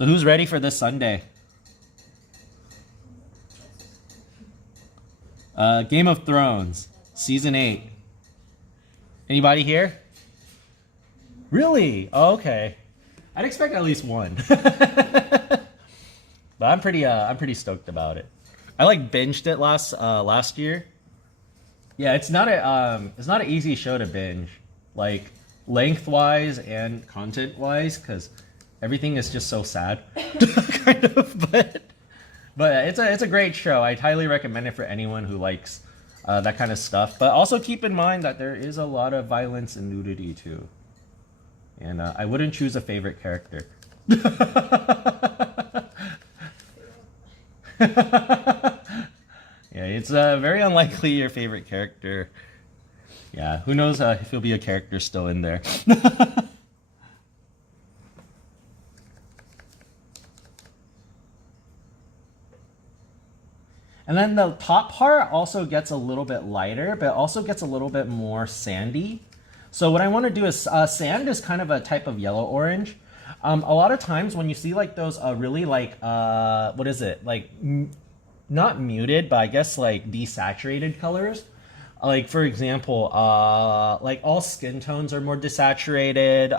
So who's ready for this Sunday? Game of Thrones, Season 8. Anybody here? Really? Oh, okay. I'd expect at least one. But I'm pretty stoked about it. I like binged it last year. Yeah, it's not an easy show to binge, like lengthwise and content wise, because everything is just so sad, kind of. But it's a great show. I'd highly recommend it for anyone who likes that kind of stuff. But also keep in mind that there is a lot of violence and nudity too, and I wouldn't choose a favorite character. Yeah, it's very unlikely your favorite character. Yeah, who knows if he'll be a character still in there. And then the top part also gets a little bit lighter, but also gets a little bit more sandy. So what I want to do is, sand is kind of a type of yellow-orange. A lot of times when you see like those really like, what is it? Like, not muted, but I guess like desaturated colors. Like for example, like all skin tones are more desaturated.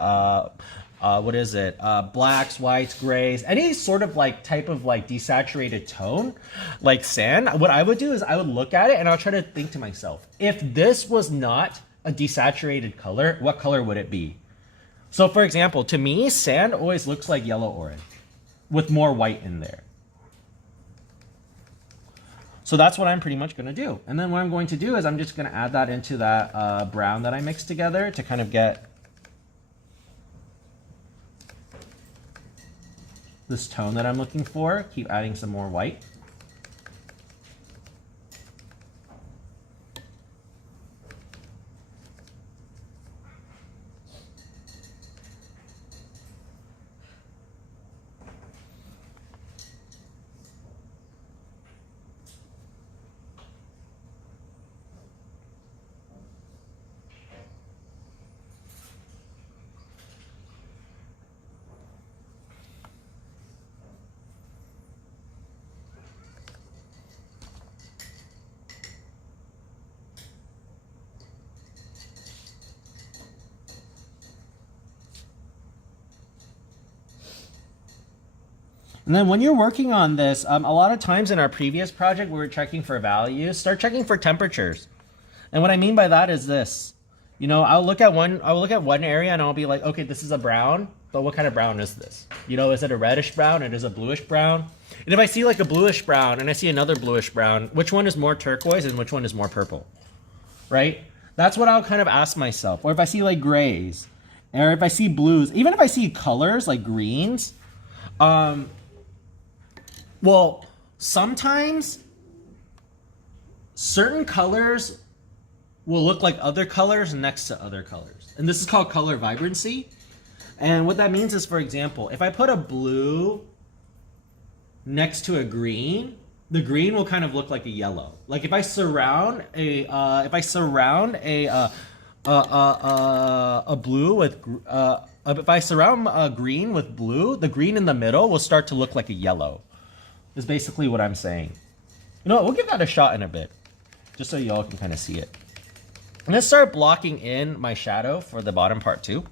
What is it? Blacks, whites, grays, any sort of like type of like desaturated tone, like sand. What I would do is I would look at it and I'll try to think to myself, if this was not a desaturated color, what color would it be? So for example, to me, sand always looks like yellow-orange with more white in there. So that's what I'm pretty much going to do. And then what I'm going to do is I'm just going to add that into that brown that I mixed together to kind of get this tone that I'm looking for. Keep adding some more white. And then when you're working on this, a lot of times in our previous project, we were checking for values. Start checking for temperatures. And what I mean by that is this. You know, I'll look at one area and I'll be like, okay, this is a brown, but what kind of brown is this? You know, is it a reddish brown? It is a bluish brown. And if I see like a bluish brown and I see another bluish brown, which one is more turquoise and which one is more purple? Right? That's what I'll kind of ask myself. Or if I see like grays, or if I see blues, even if I see colors like greens, well, sometimes certain colors will look like other colors next to other colors. And this is called color vibrancy. And what that means is, for example, if I put a blue next to a green, the green will kind of look like a yellow. Like if I surround a blue with if I surround a green with blue, the green in the middle will start to look like a yellow. Is basically what I'm saying. You know what, we'll give that a shot in a bit, just so y'all can kind of see it. I'm gonna start blocking in my shadow for the bottom part too.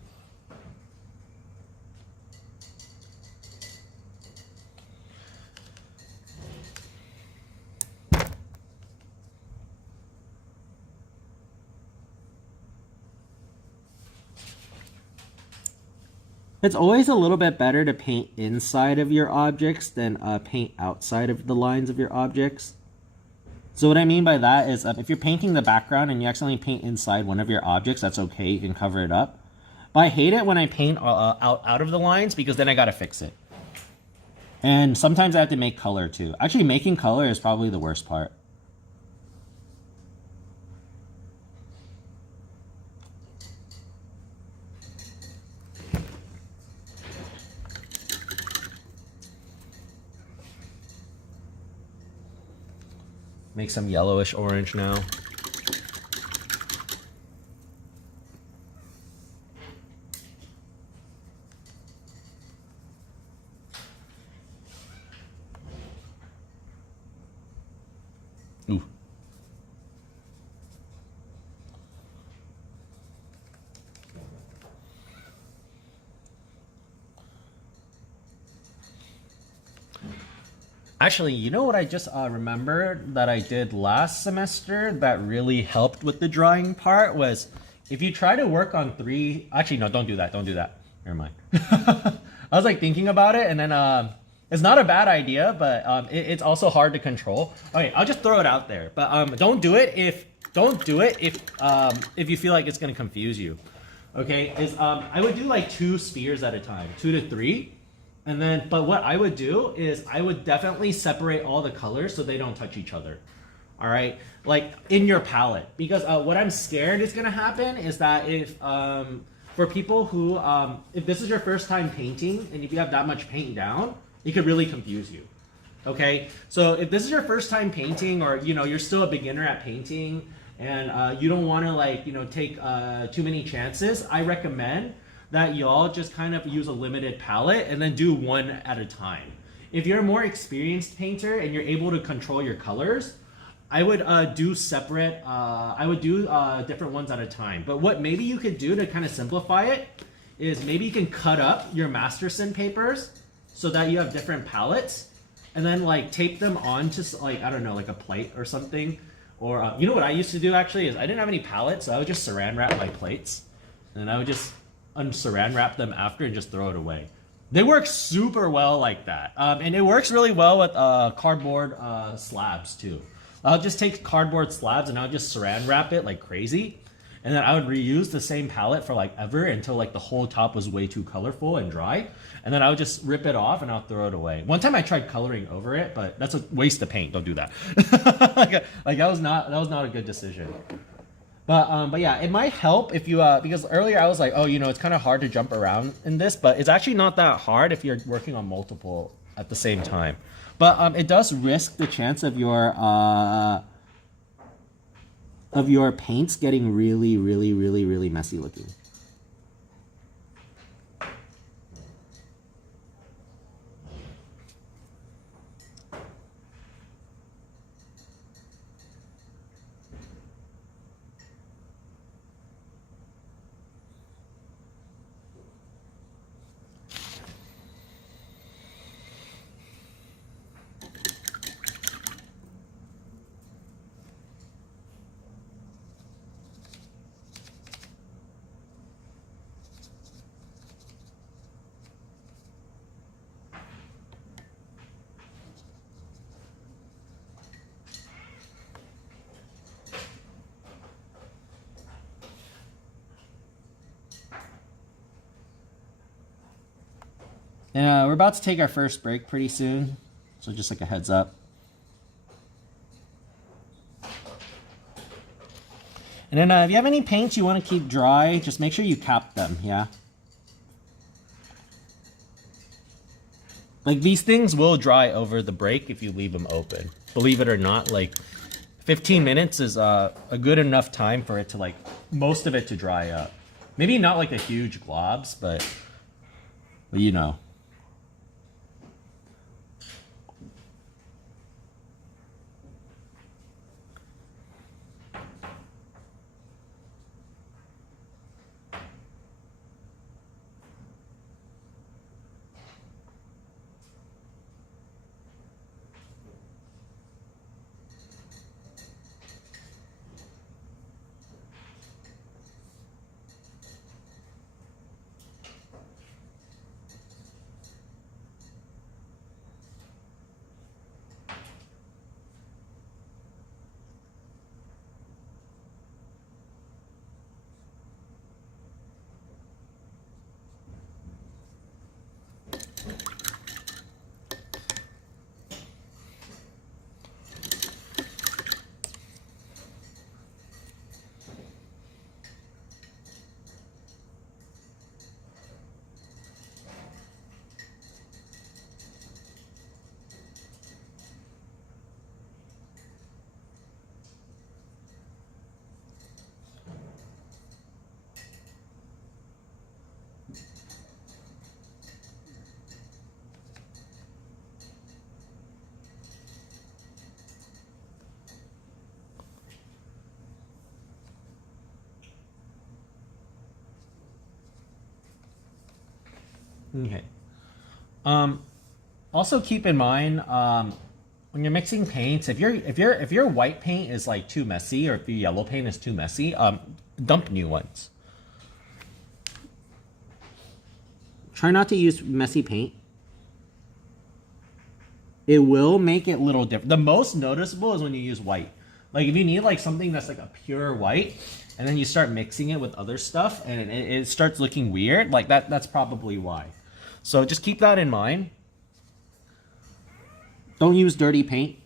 It's always a little bit better to paint inside of your objects than paint outside of the lines of your objects. So what I mean by that is if you're painting the background and you accidentally paint inside one of your objects, that's okay, you can cover it up. But I hate it when I paint out of the lines, because then I gotta fix it. And sometimes I have to make color too. Actually, making color is probably the worst part. Make some yellowish orange now. Ooh. Actually, you know what I just remembered that I did last semester that really helped with the drawing part was if you try to work on three. Actually, no, don't do that. Don't do that. Never mind. I was like thinking about it, and then it's not a bad idea, but it's also hard to control. Okay, I'll just throw it out there, but don't do it if you feel like it's gonna confuse you. Okay, I would do like 2 spheres at a time, 2 to 3. And then, but what I would do is I would definitely separate all the colors so they don't touch each other. All right, like in your palette, because what I'm scared is gonna happen is that if for people who if this is your first time painting and if you have that much paint down, it could really confuse you. Okay, so if this is your first time painting, or you're still a beginner at painting and you don't want to take too many chances, I recommend that y'all just kind of use a limited palette and then do one at a time. If you're a more experienced painter and you're able to control your colors, I would do separate, I would do different ones at a time. But what maybe you could do to kind of simplify it is maybe you can cut up your Masterson papers so that you have different palettes and then like tape them onto like, I don't know, like a plate or something. Or you know what I used to do actually is I didn't have any palettes, so I would just saran wrap my plates and I would just unsaran wrap them after and just throw it away. They work super well like that. And it works really well with cardboard slabs too. I'll just take cardboard slabs and I'll just saran wrap it like crazy. And then I would reuse the same palette for like ever until like the whole top was way too colorful and dry. And then I would just rip it off and I'll throw it away. One time I tried coloring over it, but that's a waste of paint. Don't do that. like that was not a good decision. But yeah, it might help if you because earlier I was like, oh, it's kind of hard to jump around in this, but it's actually not that hard if you're working on multiple at the same time. But it does risk the chance of your paints getting really, really, really, really messy looking. And we're about to take our first break pretty soon, so just like a heads up. And then if you have any paints you want to keep dry, just make sure you cap them, yeah? Like these things will dry over the break if you leave them open. Believe it or not, like 15 minutes is a good enough time for it to like, most of it to dry up. Maybe not like the huge globs, but you know. Okay. Also keep in mind, when you're mixing paints, if your white paint is like too messy, or if your yellow paint is too messy, dump new ones. Try not to use messy paint. It will make it a little different. The most noticeable is when you use white. Like if you need like something that's like a pure white, and then you start mixing it with other stuff, and it starts looking weird, like that's probably why. So just keep that in mind. Don't use dirty paint.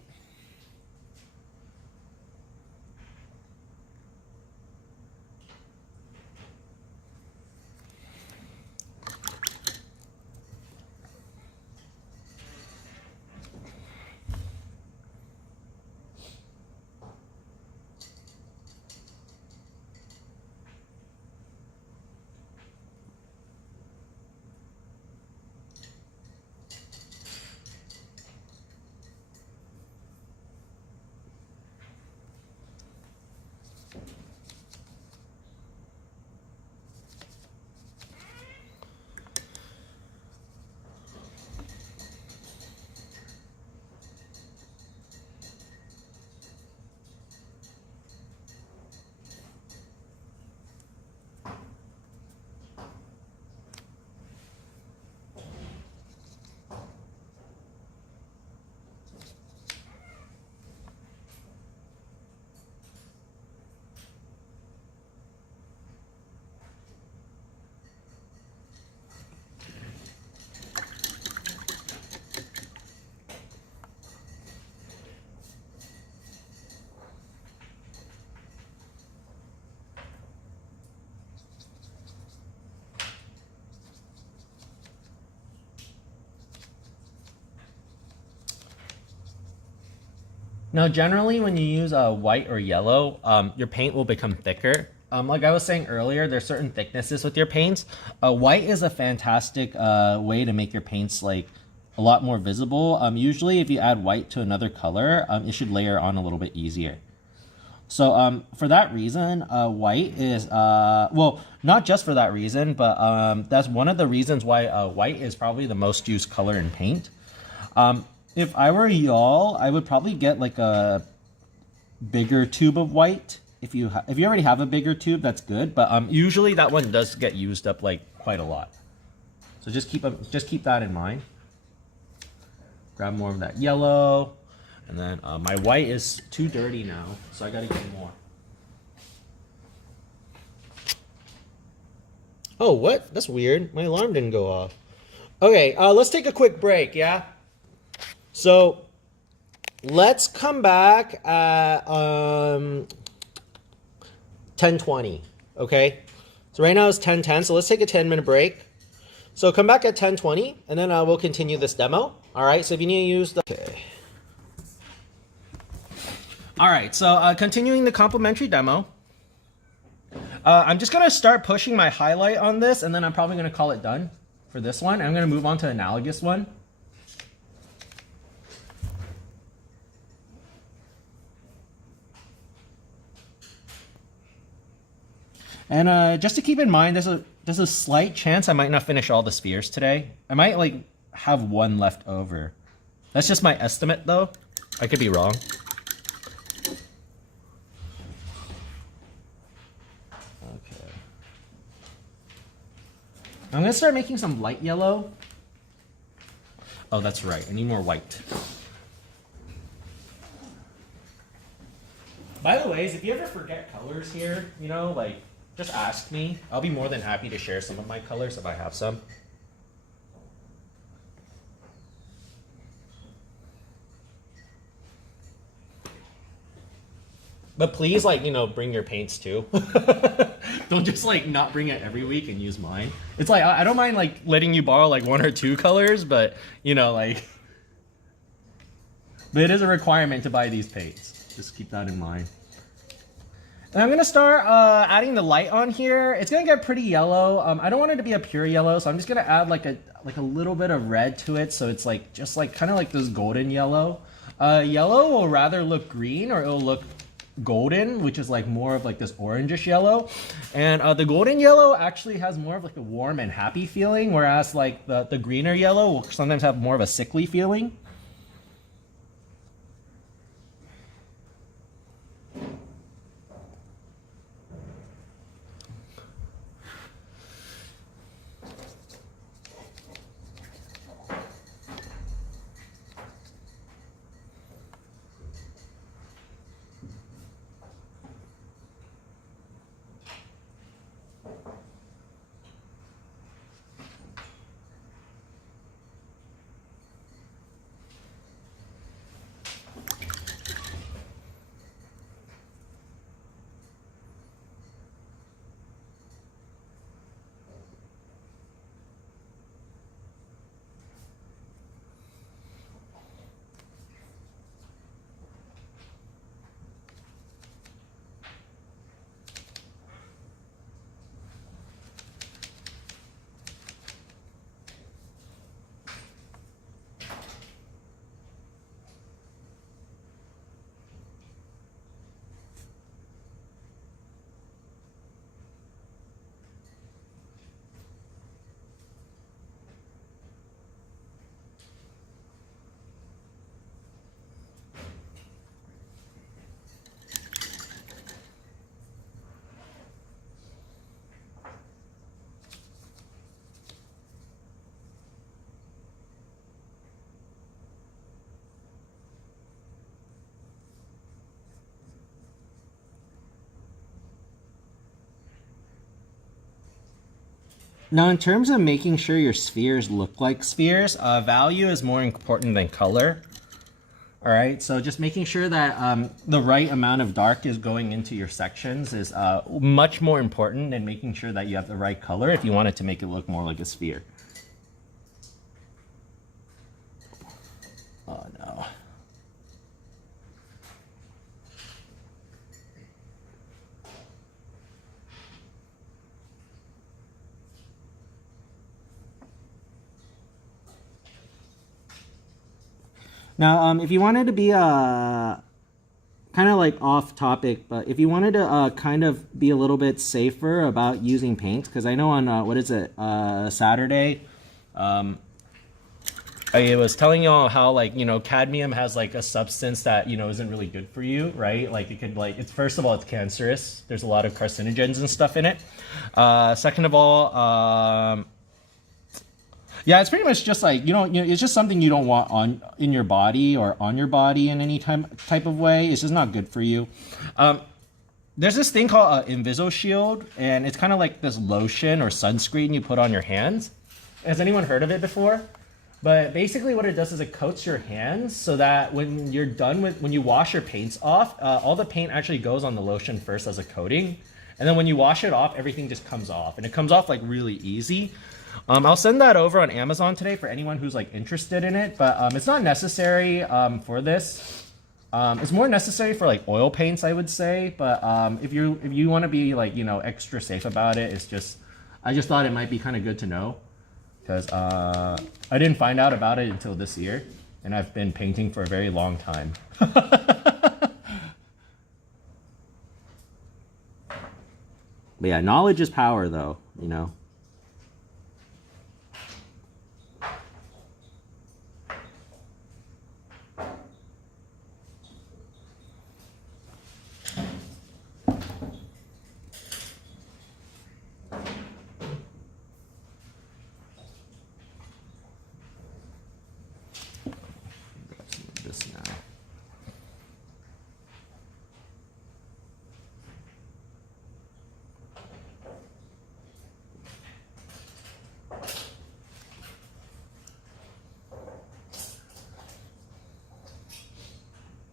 Now, generally, when you use white or yellow, your paint will become thicker. Like I was saying earlier, there's certain thicknesses with your paints. White is a fantastic way to make your paints like a lot more visible. Usually, if you add white to another color, it should layer on a little bit easier. So for that reason, white is, well, not just for that reason, but that's one of the reasons why white is probably the most used color in paint. If I were y'all, I would probably get like a bigger tube of white. If you already have a bigger tube, that's good. But usually that one does get used up like quite a lot. So just keep that in mind. Grab more of that yellow, and then my white is too dirty now, so I gotta get more. Oh, what? That's weird. My alarm didn't go off. Okay, let's take a quick break. Yeah. So let's come back at 10:20, okay? So right now it's 10:10, so let's take a 10-minute break. So come back at 10:20, and then we'll continue this demo. All right, so if you need to use the... Okay. All right, so continuing the complementary demo. I'm just going to start pushing my highlight on this, and then I'm probably going to call it done for this one. I'm going to move on to analogous one. And just to keep in mind, there's a slight chance I might not finish all the spheres today. I might like have one left over. That's just my estimate though. I could be wrong. Okay. I'm gonna start making some light yellow. Oh, that's right. I need more white. By the way, if you ever forget colors here, you know, like, just ask me. I'll be more than happy to share some of my colors if I have some. But please, like, you know, bring your paints too. Don't just like not bring it every week and use mine. It's like, I don't mind like letting you borrow like 1 or 2 colors, but you know, like, but it is a requirement to buy these paints. Just keep that in mind. And I'm gonna start adding the light on here. It's gonna get pretty yellow. I don't want it to be a pure yellow, so I'm just gonna add like a little bit of red to it, so it's like just like kind of like this golden yellow. Yellow will rather look green, or it'll look golden, which is like more of like this orangish yellow. And the golden yellow actually has more of like a warm and happy feeling, whereas like the greener yellow will sometimes have more of a sickly feeling. Now, in terms of making sure your spheres look like spheres, value is more important than color. All right, so just making sure that the right amount of dark is going into your sections is much more important than making sure that you have the right color if you want it to make it look more like a sphere. Oh no. Now, if you wanted to be kind of like off topic, but if you wanted to kind of be a little bit safer about using paints, because I know on what is it, Saturday, I was telling y'all how, like, you know, cadmium has like a substance that, you know, isn't really good for you, right? Like it could, like, it's, first of all, it's cancerous. There's a lot of carcinogens and stuff in it. Second of all, yeah, it's pretty much just like, you know, it's just something you don't want in your body or on your body in any type of way. It's just not good for you. There's this thing called Inviso Shield, and it's kind of like this lotion or sunscreen you put on your hands. Has anyone heard of it before? But basically what it does is it coats your hands so that when you're done with, when you wash your paints off, all the paint actually goes on the lotion first as a coating. And then when you wash it off, everything just comes off, and it comes off like really easy. I'll send that over on Amazon today for anyone who's like interested in it, but it's not necessary for this. It's more necessary for like oil paints, I would say. But if you want to be like, you know, extra safe about it, it's just, I just thought it might be kind of good to know, because I didn't find out about it until this year, and I've been painting for a very long time. But yeah, knowledge is power, though, you know.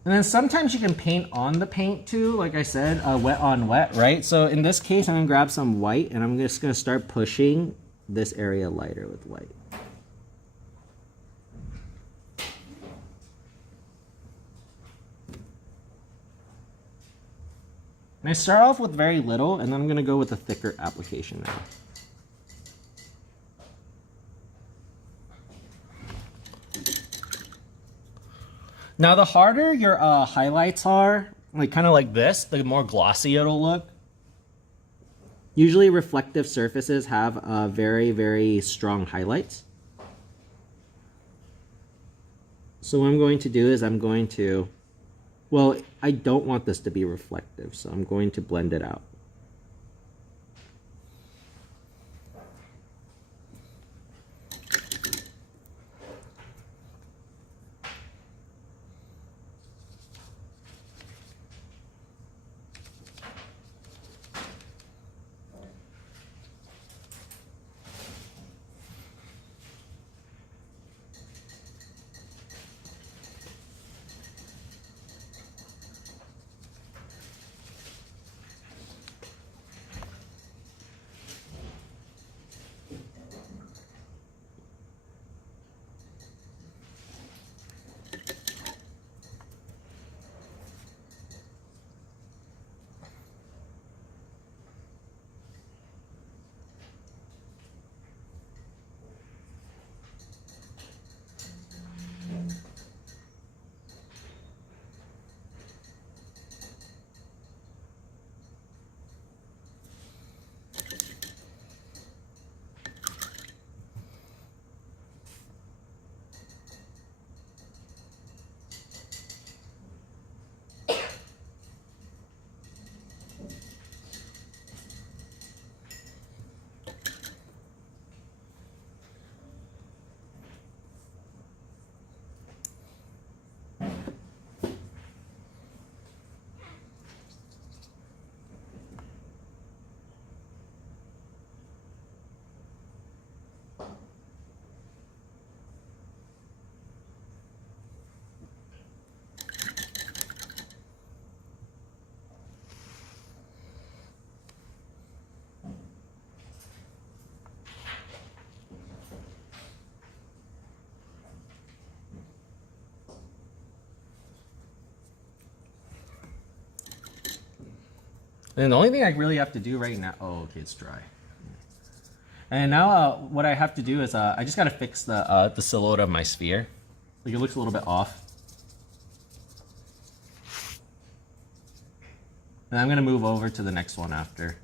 And then sometimes you can paint on the paint too, like I said, wet on wet, right? So in this case, I'm gonna grab some white, and I'm just gonna start pushing this area lighter with white. And I start off with very little, and then I'm gonna go with a thicker application now. Now, the harder your highlights are, like kind of like this, the more glossy it'll look. Usually reflective surfaces have very, very strong highlights. So what I'm going to do is I'm going to, well, I don't want this to be reflective, so I'm going to blend it out. And the only thing I really have to do right now, oh, okay, it's dry. And now what I have to do is I just got to fix the silhouette of my sphere. Like it looks a little bit off. And I'm going to move over to the next one after.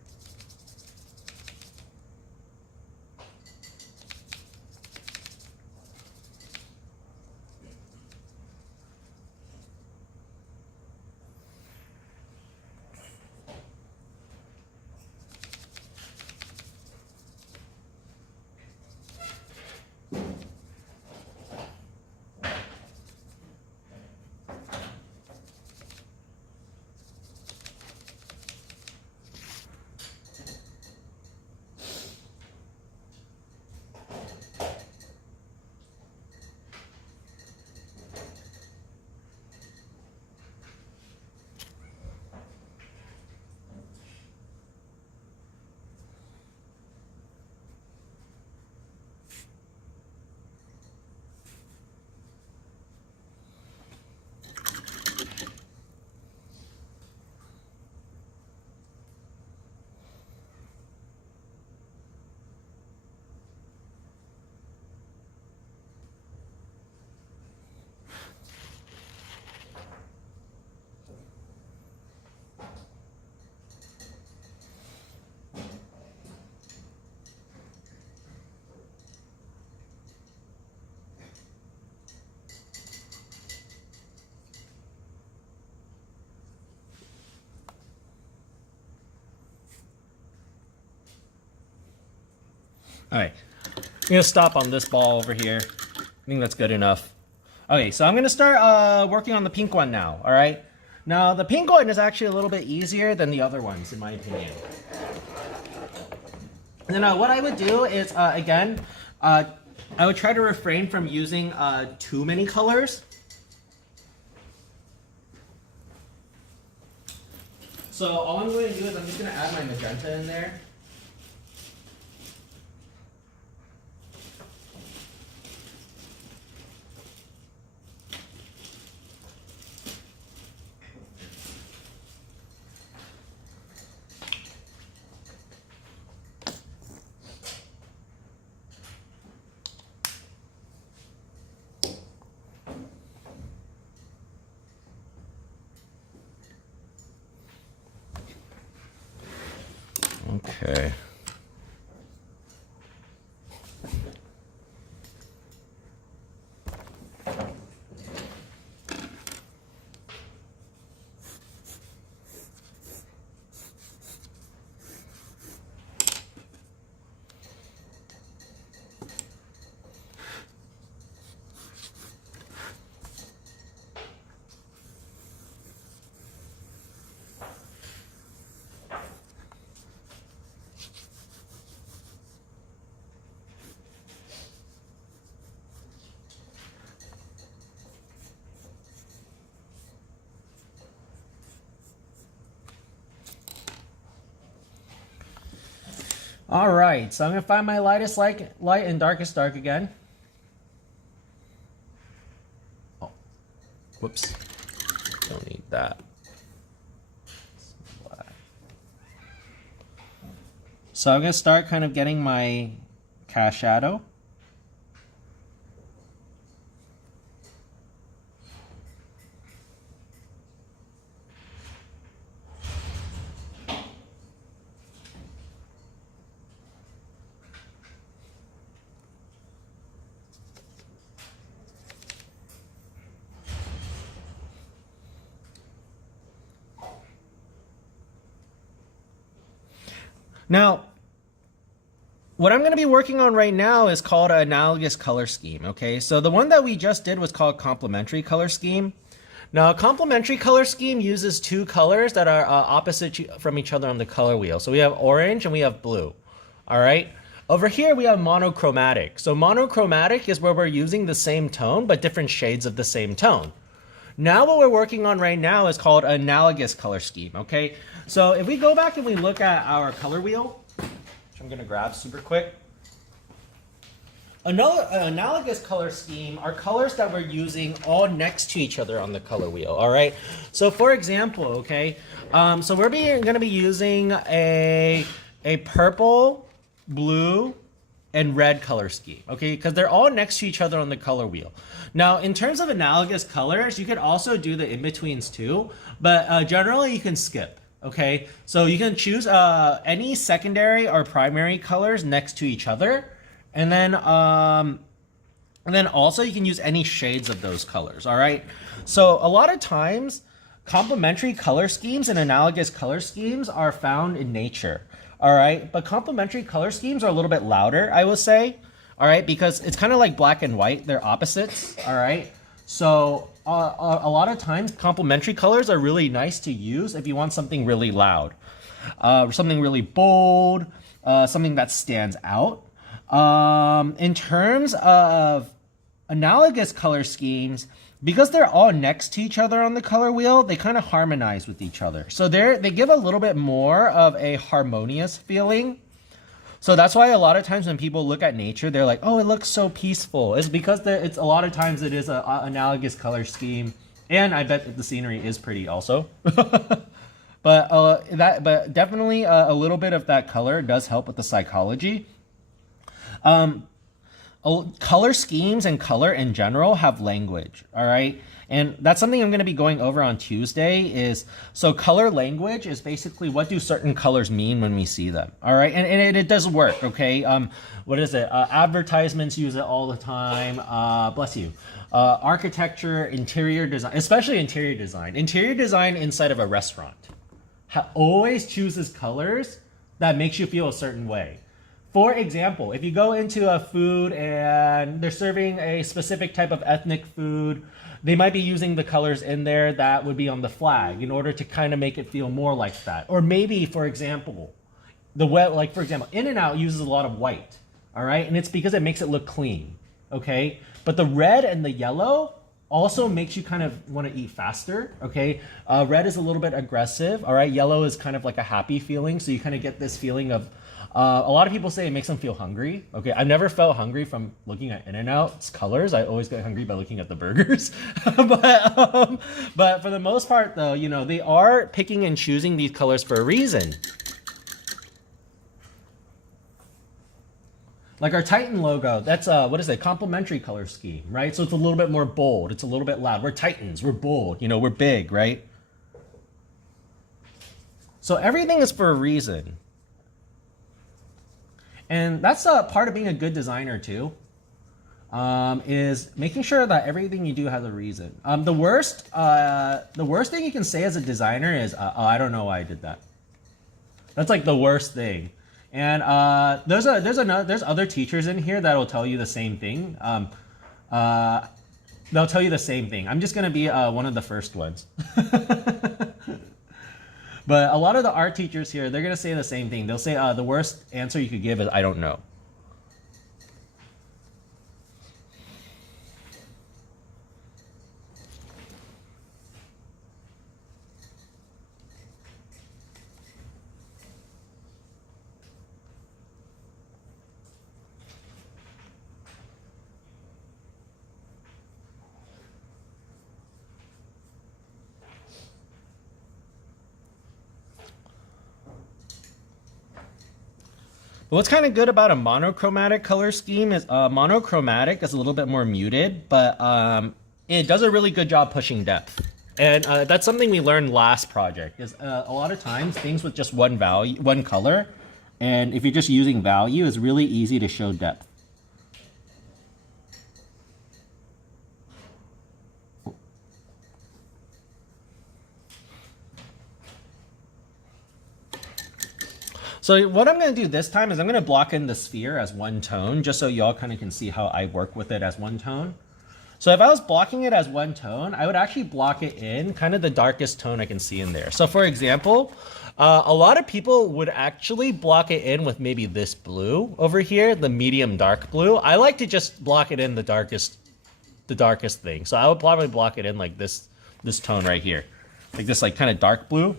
All right, I'm gonna stop on this ball over here. I think that's good enough. Okay, so I'm gonna start working on the pink one now, all right? Now, the pink one is actually a little bit easier than the other ones, in my opinion. And then what I would do is, again, I would try to refrain from using too many colors. So all I'm going to do is I'm just going to add my magenta in there. Okay. All right, so I'm gonna find my lightest light and darkest dark again. Oh, whoops, don't need that. So I'm gonna start kind of getting my cast shadow. Now, what I'm going to be working on right now is called an analogous color scheme, okay? So the one that we just did was called complementary color scheme. Now, a complementary color scheme uses two colors that are opposite from each other on the color wheel. So we have orange and we have blue, all right? Over here, we have monochromatic. So monochromatic is where we're using the same tone, but different shades of the same tone. Now what we're working on right now is called analogous color scheme, okay? So if we go back and we look at our color wheel, which I'm gonna grab super quick. Another analogous color scheme are colors that we're using all next to each other on the color wheel, all right? So for example, okay, so we're gonna be using a purple, blue, and red color scheme, okay? Because they're all next to each other on the color wheel. Now, in terms of analogous colors, you could also do the in-betweens too, but generally you can skip, okay? So you can choose any secondary or primary colors next to each other, and then also you can use any shades of those colors, all right? So a lot of times, complementary color schemes and analogous color schemes are found in nature. All right, but complementary color schemes are a little bit louder, I will say, all right, because it's kind of like black and white. They're opposites, all right? So a lot of times complementary colors are really nice to use if you want something really loud, something really bold, something that stands out. In terms of analogous color schemes, because they're all next to each other on the color wheel, they kind of harmonize with each other. So they give a little bit more of a harmonious feeling. So that's why a lot of times when people look at nature, they're like, oh, it looks so peaceful. It's because it's a lot of times it is an analogous color scheme. And I bet the scenery is pretty also. But definitely a little bit of that color does help with the psychology. Color schemes and color in general have language, all right? And that's something I'm going to be going over on Tuesday is, so color language is basically what do certain colors mean when we see them, all right? And it does work, okay? What is it? Advertisements use it all the time. Bless you. Architecture, interior design, especially interior design. Interior design inside of a restaurant always chooses colors that makes you feel a certain way. For example, if you go into a food and they're serving a specific type of ethnic food, they might be using the colors in there that would be on the flag in order to kind of make it feel more like that. Or maybe, for example, In-N-Out uses a lot of white, all right? And it's because it makes it look clean, okay? But the red and the yellow also makes you kind of want to eat faster, okay? Red is a little bit aggressive, all right? Yellow is kind of like a happy feeling, so you kind of get this feeling of, a lot of people say it makes them feel hungry. Okay, I've never felt hungry from looking at In-N-Out's colors. I always get hungry by looking at the burgers. But for the most part, though, you know, they are picking and choosing these colors for a reason. Like our Titan logo, that's what is it? Complementary color scheme, right? So it's a little bit more bold. It's a little bit loud. We're Titans. We're bold. You know, we're big, right? So everything is for a reason. And that's a part of being a good designer too, is making sure that everything you do has a reason. The worst thing you can say as a designer is, oh, I don't know why I did that. That's like the worst thing. And there's other teachers in here that'll tell you the same thing. They'll tell you the same thing. I'm just gonna be one of the first ones. But a lot of the art teachers here, they're gonna say the same thing. They'll say the worst answer you could give is, I don't know. But what's kind of good about a monochromatic color scheme is monochromatic is a little bit more muted, but it does a really good job pushing depth. And that's something we learned last project, is a lot of times things with just one value, one color, and if you're just using value, it's really easy to show depth. So what I'm going to do this time is I'm going to block in the sphere as one tone, just so y'all kind of can see how I work with it as one tone. So if I was blocking it as one tone, I would actually block it in kind of the darkest tone I can see in there. So for example, a lot of people would actually block it in with maybe this blue over here, the medium dark blue. I like to just block it in the darkest thing. So I would probably block it in like this tone right here, like this like kind of dark blue.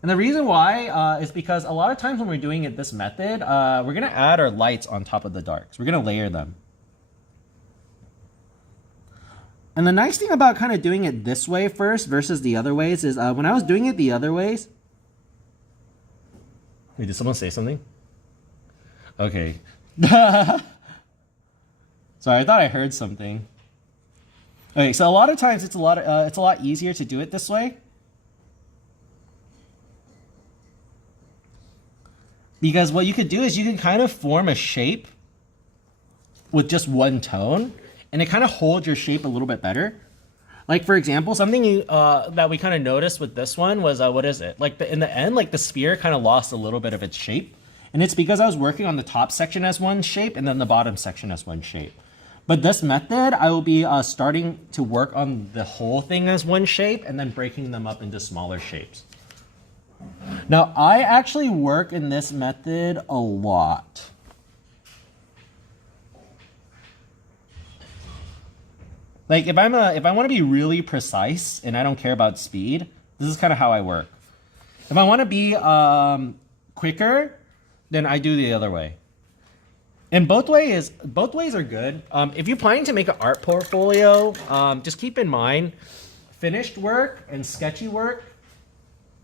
And the reason why is because a lot of times when we're doing it this method, we're going to add our lights on top of the darks. We're going to layer them. And the nice thing about kind of doing it this way first versus the other ways is when I was doing it the other ways... Wait, did someone say something? Okay. Sorry, I thought I heard something. Okay, so a lot of times it's a lot easier to do it this way. Because what you could do is you can kind of form a shape with just one tone, and it kind of holds your shape a little bit better. Like for example, something that we kind of noticed with this one was, what is it? Like in the end, like the sphere kind of lost a little bit of its shape. And it's because I was working on the top section as one shape and then the bottom section as one shape. But this method, I will be starting to work on the whole thing as one shape and then breaking them up into smaller shapes. Now, I actually work in this method a lot. Like if I want to be really precise and I don't care about speed, this is kind of how I work. If I want to be quicker, then I do the other way. And both ways are good. If you're planning to make an art portfolio, just keep in mind finished work and sketchy work.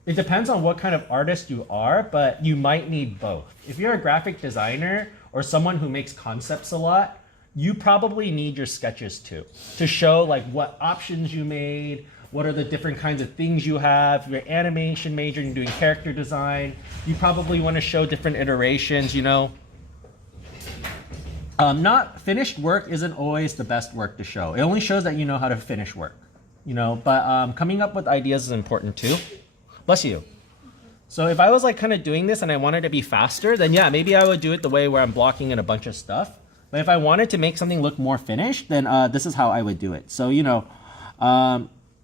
It depends on what kind of artist you are, but you might need both. If you're a graphic designer or someone who makes concepts a lot, you probably need your sketches too, to show like what options you made, what are the different kinds of things you have. If you're an animation major and you're doing character design, you probably want to show different iterations, you know. Not finished work isn't always the best work to show. It only shows that you know how to finish work, you know, but coming up with ideas is important too. Bless you. So if I was like kind of doing this and I wanted to be faster, then yeah, maybe I would do it the way where I'm blocking in a bunch of stuff. But if I wanted to make something look more finished, then this is how I would do it. So, you know,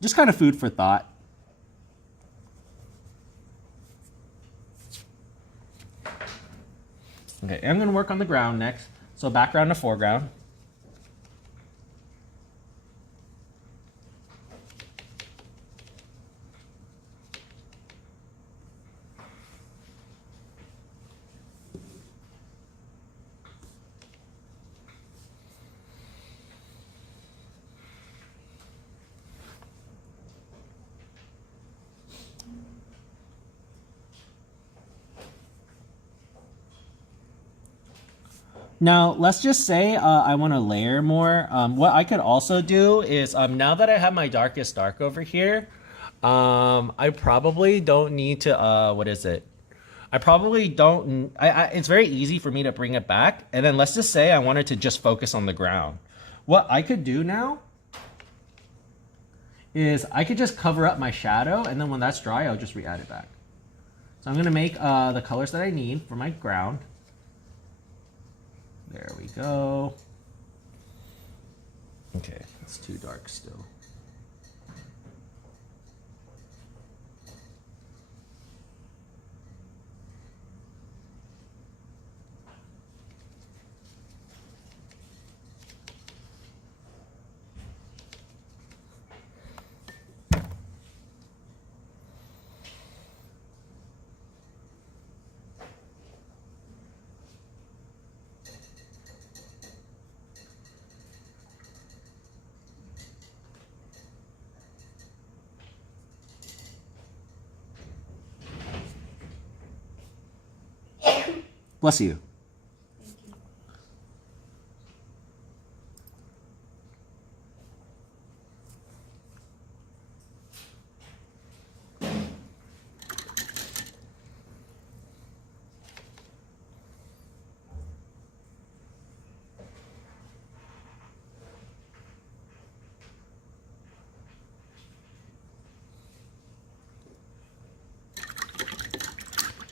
just kind of food for thought. Okay, I'm going to work on the ground next. So background to foreground. Now, let's just say I want to layer more. What I could also do is, now that I have my darkest dark over here, I probably don't need to, what is it? I probably don't, it's very easy for me to bring it back. And then let's just say I wanted to just focus on the ground. What I could do now is I could just cover up my shadow, and then when that's dry, I'll just re-add it back. So I'm gonna make the colors that I need for my ground. There we go. Okay, it's too dark still. Bless you. Thank you.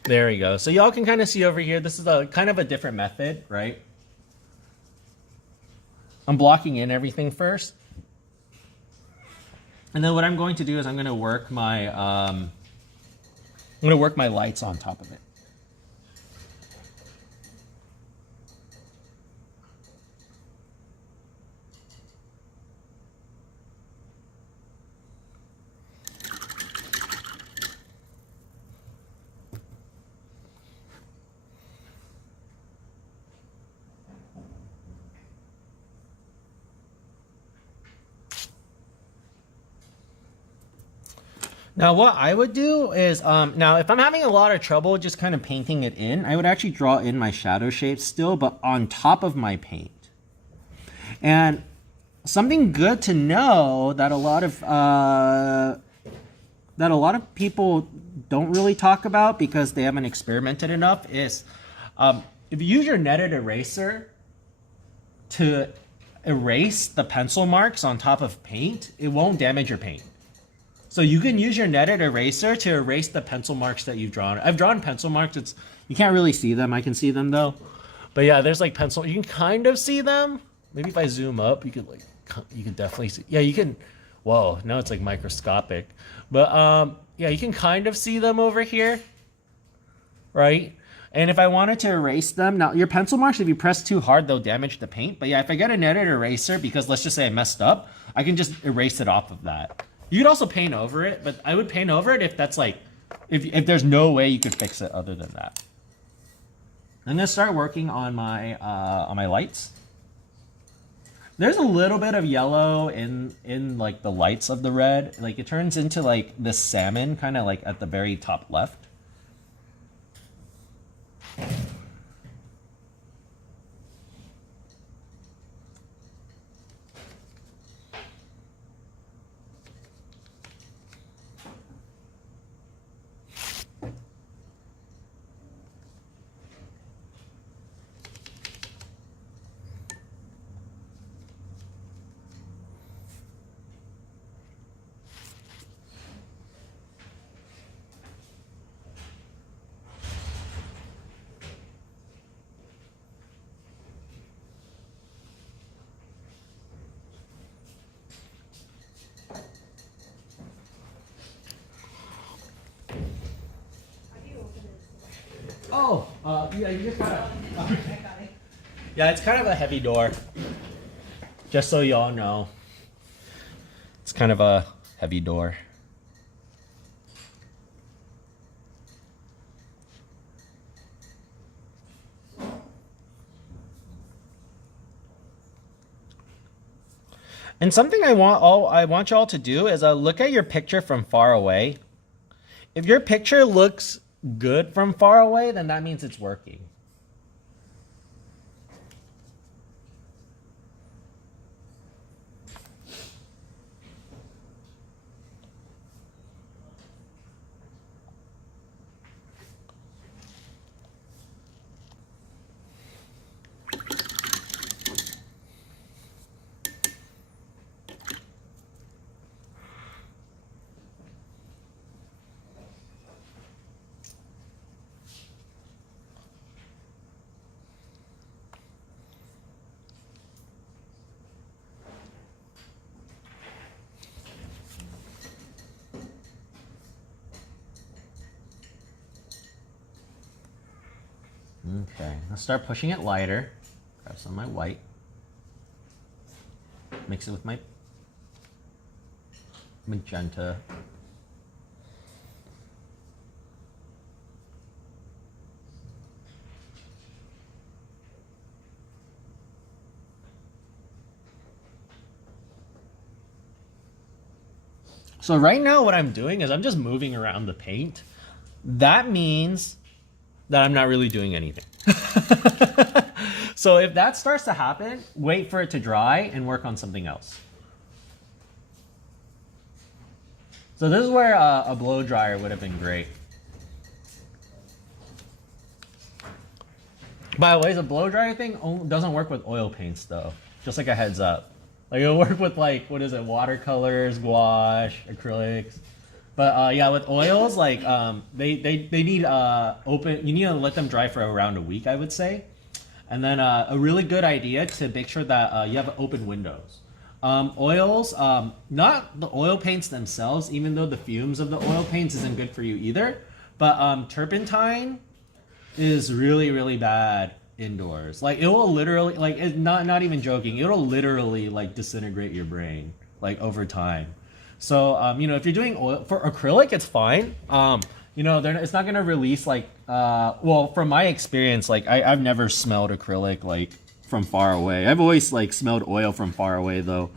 There we go. So y'all can kind of see over here, this is a kind of a different method, right? I'm blocking in everything first. And then what I'm going to do is I'm going to work my lights on top of it. Now what I would do is, now if I'm having a lot of trouble just kind of painting it in, I would actually draw in my shadow shapes still, but on top of my paint. And something good to know that a lot of people don't really talk about because they haven't experimented enough is, if you use your netted eraser to erase the pencil marks on top of paint, it won't damage your paint. So you can use your netted eraser to erase the pencil marks that you've drawn. I've drawn pencil marks. You can't really see them. I can see them though. But yeah, there's like pencil. You can kind of see them. Maybe if I zoom up, you can definitely see. Yeah, you can. Whoa, now it's like microscopic. But yeah, you can kind of see them over here, right? And if I wanted to erase them, now your pencil marks, if you press too hard, they'll damage the paint. But yeah, if I get a netted eraser, because let's just say I messed up, I can just erase it off of that. You could also paint over it, but I would paint over it if that's like, if there's no way you could fix it other than that. I'm gonna start working on my lights. There's a little bit of yellow in like the lights of the red. Like it turns into like this salmon, kind of like at the very top left. Oh, yeah, you just gotta. Yeah, it's kind of a heavy door. Just so y'all know, it's kind of a heavy door. And something I want y'all to do is look at your picture from far away. If your picture looks good from far away, then that means it's working. Okay, let's start pushing it lighter. Grab some of my white. Mix it with my magenta. So right now what I'm doing is I'm just moving around the paint. That means that I'm not really doing anything. So if that starts to happen, wait for it to dry and work on something else. So this is where a blow dryer would have been great. By the way, the blow dryer thing doesn't work with oil paints though. Just like a heads up. Like it'll work with like, what is it, watercolors, gouache, acrylics. But yeah, with oils, like they need you need to let them dry for around a week, I would say. And then a really good idea to make sure that you have open windows. Oils, not the oil paints themselves, even though the fumes of the oil paints isn't good for you either. But turpentine is really, really bad indoors. Like it will literally, like it's not even joking, it'll literally like disintegrate your brain like over time. So you know, if you're doing oil for acrylic, it's fine. You know, it's not gonna release like well, from my experience, like I've never smelled acrylic like from far away. I've always like smelled oil from far away though.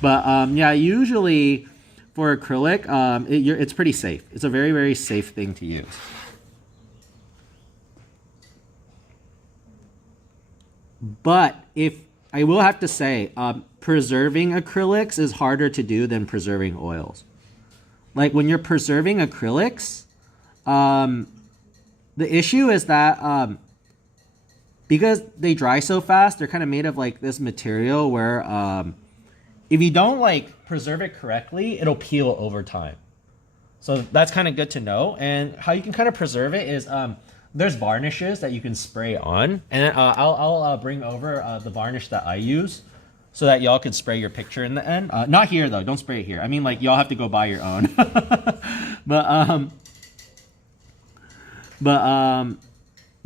But yeah, usually for acrylic, it's pretty safe. It's a very, very safe thing to use. But if I will have to say, preserving acrylics is harder to do than preserving oils. Like when you're preserving acrylics, the issue is that because they dry so fast, they're kind of made of like this material where if you don't like preserve it correctly, it'll peel over time. So that's kind of good to know. And how you can kind of preserve it is there's varnishes that you can spray on, and I'll bring over the varnish that I use so that y'all can spray your picture in the end. Not here though, don't spray it here. I mean, like y'all have to go buy your own. but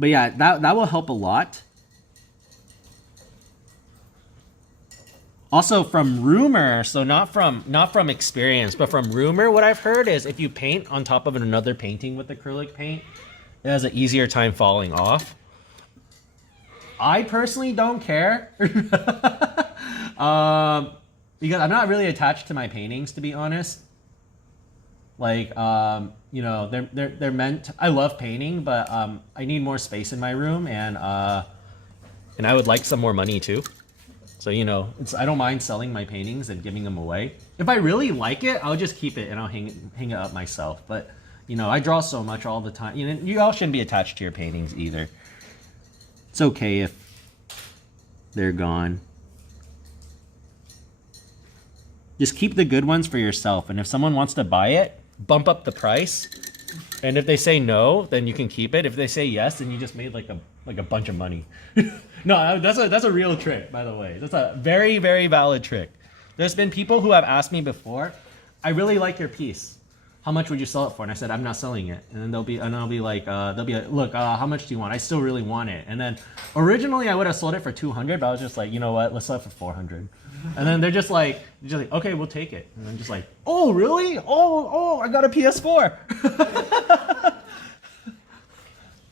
yeah, that will help a lot. Also from rumor, so not from experience, but from rumor, what I've heard is if you paint on top of another painting with acrylic paint, it has an easier time falling off. I personally don't care. Because I'm not really attached to my paintings, to be honest. Like, you know, they're meant, I love painting, but I need more space in my room, and I would like some more money too. So, you know, I don't mind selling my paintings and giving them away. If I really like it, I'll just keep it and I'll hang it up myself. But you know, I draw so much all the time. You know, you all shouldn't be attached to your paintings either. It's okay if they're gone. Just keep the good ones for yourself. And if someone wants to buy it, bump up the price. And if they say no, then you can keep it. If they say yes, then you just made like a bunch of money. No, that's a real trick, by the way. That's a very, very valid trick. There's been people who have asked me before, I really like your piece. How much would you sell it for? And I said, I'm not selling it. And then I'll be like, look, how much do you want? I still really want it. And then originally I would have sold it for 200, but I was just like, you know what? Let's sell it for 400. And then they're just like, okay, we'll take it. And I'm just like, oh, really? Oh, I got a PS4.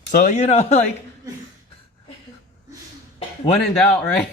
So, you know, like, when in doubt, right?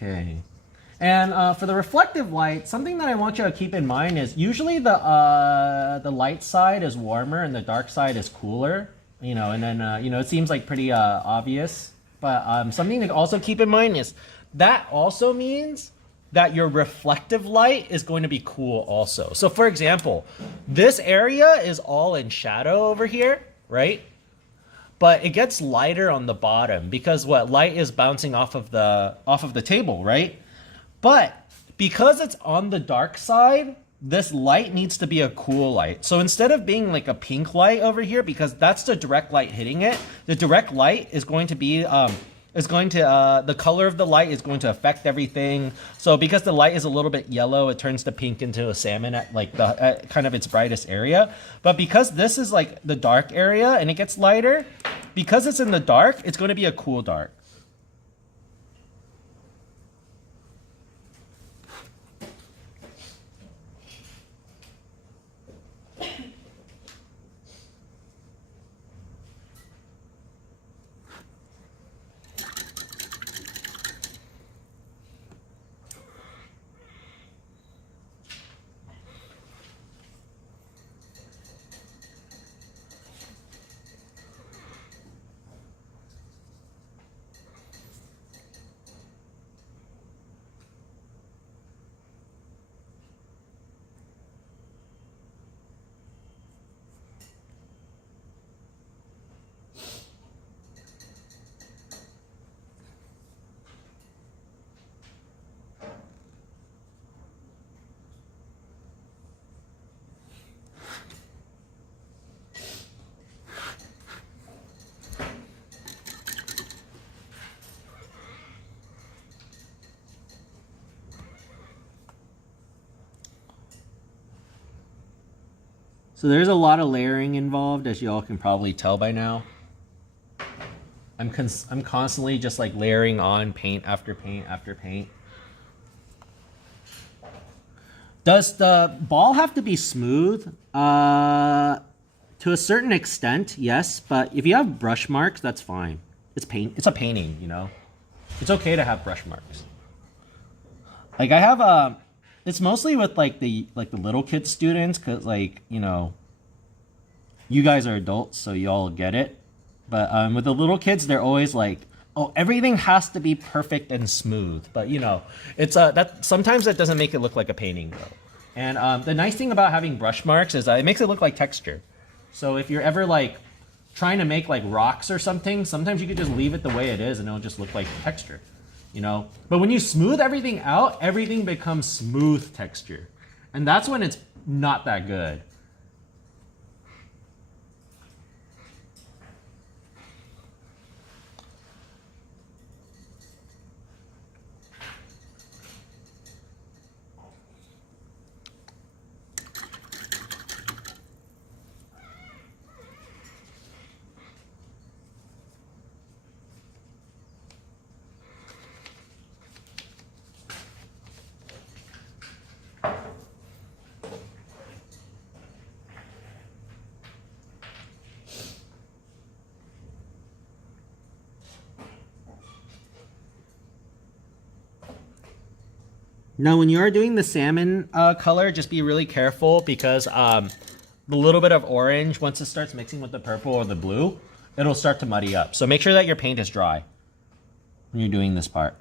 Okay. And for the reflective light, something that I want you to keep in mind is usually the light side is warmer and the dark side is cooler. You know, and then you know, it seems like pretty obvious. But something to also keep in mind is that also means that your reflective light is going to be cool also. So for example, this area is all in shadow over here, right? but it gets lighter on the bottom because what light is bouncing off of the table, right? But because it's on the dark side, this light needs to be a cool light. So instead of being like a pink light over here, because that's the direct light hitting it, the direct light is going to be the color of the light is going to affect everything. So because the light is a little bit yellow, it turns the pink into a salmon at like at kind of its brightest area. But because this is like the dark area and it gets lighter, because it's in the dark, it's going to be a cool dark. So there's a lot of layering involved, as you all can probably tell by now. I'm constantly just like layering on paint after paint after paint. Does the ball have to be smooth? To a certain extent, yes. But if you have brush marks, that's fine. It's paint. It's a painting, you know. It's okay to have brush marks. Like I have it's mostly with like the little kid students, cause like, you know, you guys are adults, so you all get it. But with the little kids, they're always like, oh, everything has to be perfect and smooth. But you know, it's that sometimes that doesn't make it look like a painting though. And the nice thing about having brush marks is it makes it look like texture. So if you're ever like trying to make like rocks or something, sometimes you could just leave it the way it is and it'll just look like texture. You know, but when you smooth everything out, everything becomes smooth texture, and that's when it's not that good. Now, when you are doing the salmon color, just be really careful because the little bit of orange, once it starts mixing with the purple or the blue, it'll start to muddy up. So make sure that your paint is dry when you're doing this part.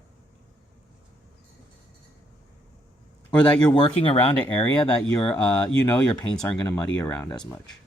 Or that you're working around an area that you're, you know, your paints aren't going to muddy around as much.